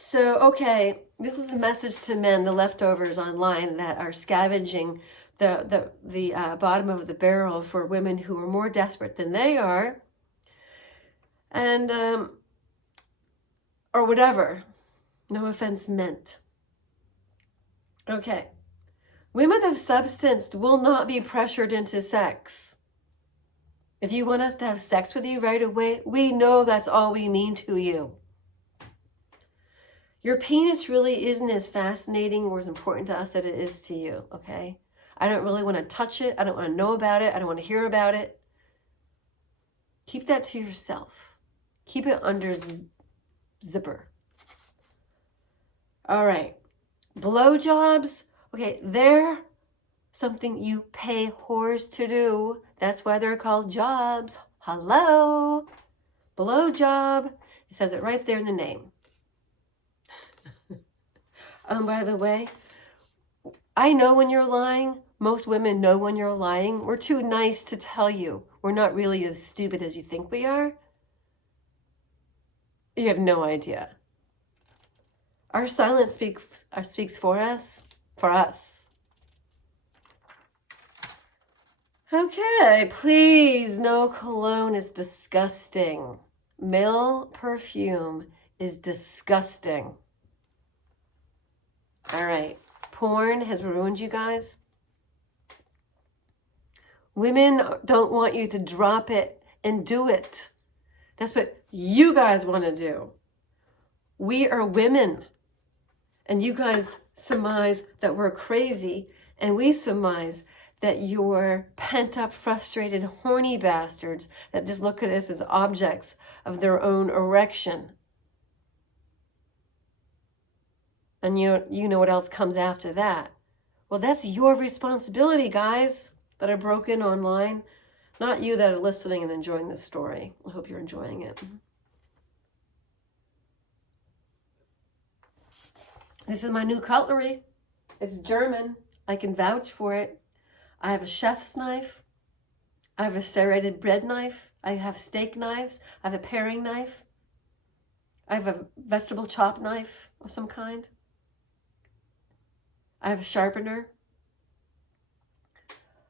So, okay, this is a message to men, the leftovers online that are scavenging the bottom of the barrel for women who are more desperate than they are, and or whatever. No offense meant. Okay, women of substance will not be pressured into sex. If you want us to have sex with you right away, we know that's all we mean to you. Your penis really isn't as fascinating or as important to us as it is to you, okay? I don't really want to touch it. I don't want to know about it. I don't want to hear about it. Keep that to yourself. Keep it under zipper. All right. Blowjobs. Okay, they're something you pay whores to do. That's why they're called jobs. Hello. Blowjob. It says it right there in the name. By the way, I know when you're lying. Most women know when you're lying. We're too nice to tell you. We're not really as stupid as you think we are. You have no idea. Our silence speaks for us. For us. Okay, please, no cologne is disgusting. Male perfume is disgusting. All right, porn has ruined you guys. Women don't want you to drop it and do it. That's what you guys want to do. We are women. And you guys surmise that we're crazy. And we surmise that you're pent-up, frustrated, horny bastards that just look at us as objects of their own erection. And you know what else comes after that. Well, that's your responsibility, guys, that are broken online. Not you that are listening and enjoying this story. I hope you're enjoying it. This is my new cutlery. It's German. I can vouch for it. I have a chef's knife. I have a serrated bread knife. I have steak knives. I have a paring knife. I have a vegetable chop knife of some kind. I have a sharpener.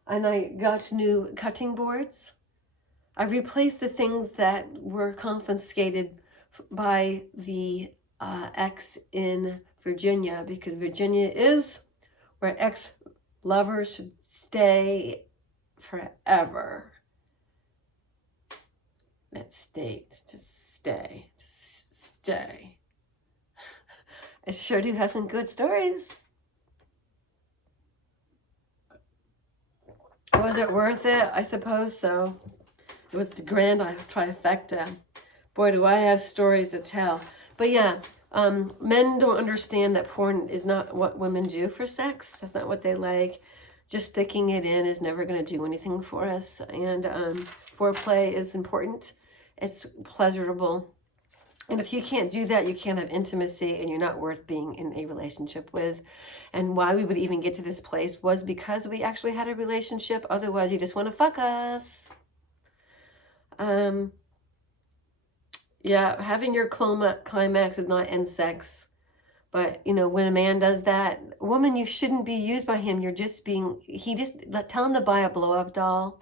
And I got new cutting boards. I replaced the things that were confiscated by the ex in Virginia, because Virginia is where ex-lovers should stay forever. That state, just stay, just stay. I sure do have some good stories. Was it worth it? I suppose so. It was the grand trifecta. Boy, do I have stories to tell. But yeah, men don't understand that porn is not what women do for sex. That's not what they like. Just sticking it in is never going to do anything for us. And foreplay is important. It's pleasurable. And if you can't do that, you can't have intimacy, and you're not worth being in a relationship with. And why we would even get to this place was because we actually had a relationship. Otherwise, you just want to fuck us. Yeah, having your climax is not end sex. But, you know, when a man does that, woman, you shouldn't be used by him. You're just being, tell him to buy a blow-up doll.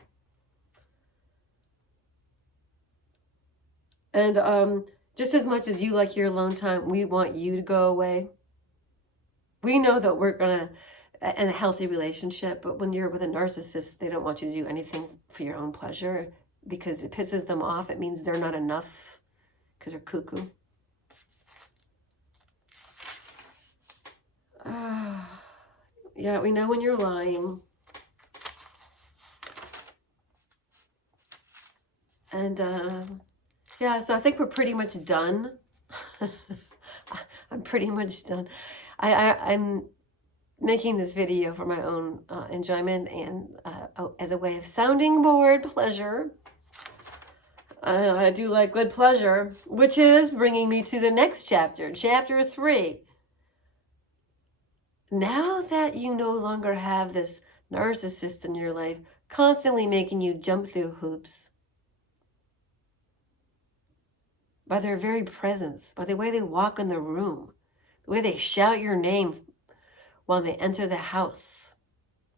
And just as much as you like your alone time, we want you to go away. We know that we're going to, in a healthy relationship, but when you're with a narcissist, they don't want you to do anything for your own pleasure because it pisses them off. It means they're not enough because they're cuckoo. Yeah, we know when you're lying. And yeah, so I think we're pretty much done. I'm pretty much done. I'm making this video for my own enjoyment and as a way of sounding board pleasure. I do like good pleasure, which is bringing me to the next chapter, chapter 3. Now that you no longer have this narcissist in your life constantly making you jump through hoops, by their very presence, by the way they walk in the room, the way they shout your name while they enter the house,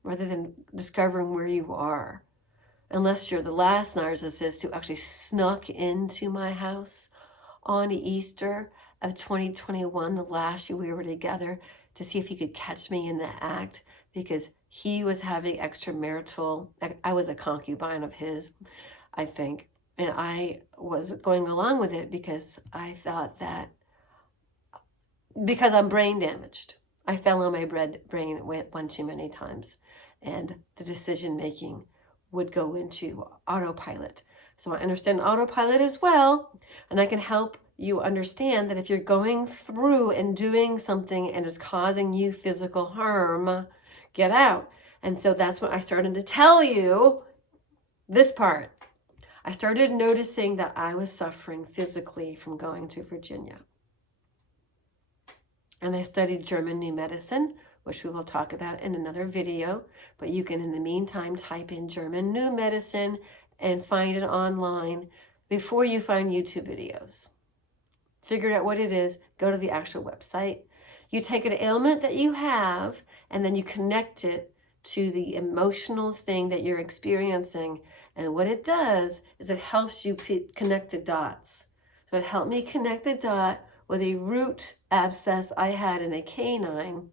rather than discovering where you are. Unless you're the last narcissist who actually snuck into my house on Easter of 2021, the last year we were together, to see if he could catch me in the act, because he was having extramarital, I was a concubine of his, I think. And I was going along with it because I thought that, because I'm brain damaged. I fell on my brain one too many times, and the decision making would go into autopilot. So I understand autopilot as well, and I can help you understand that if you're going through and doing something and it's causing you physical harm, get out. And so that's what I started to tell you, this part. I started noticing that I was suffering physically from going to Virginia. And I studied German New Medicine, which we will talk about in another video. But you can, in the meantime, type in German New Medicine and find it online before you find YouTube videos. Figure out what it is, go to the actual website. You take an ailment that you have, and then you connect it to the emotional thing that you're experiencing. And what it does is it helps you connect the dots. So it helped me connect the dot with a root abscess I had in a canine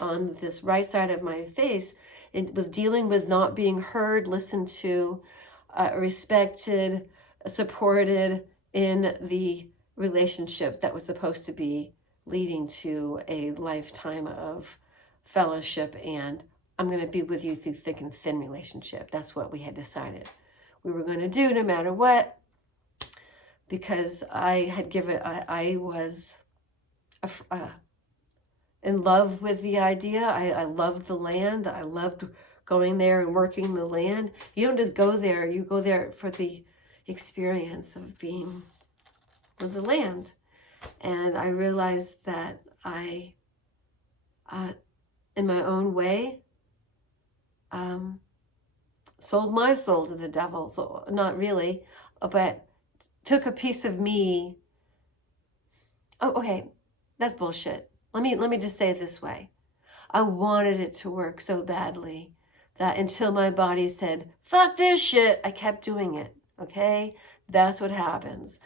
on this right side of my face, with dealing with not being heard, listened to, respected, supported in the relationship that was supposed to be leading to a lifetime of fellowship and I'm going to be with you through thick and thin relationship. That's what we had decided we were going to do no matter what, because I was in love with the idea. I loved the land. I loved going there and working the land. You don't just go there. You go there for the experience of being with the land. And I realized that I, in my own way, sold my soul to the devil. So not really, but took a piece of me. Oh, okay, that's bullshit. Let me just say it this way. I wanted it to work so badly that until my body said, fuck this shit, I kept doing it. Okay? That's what happens.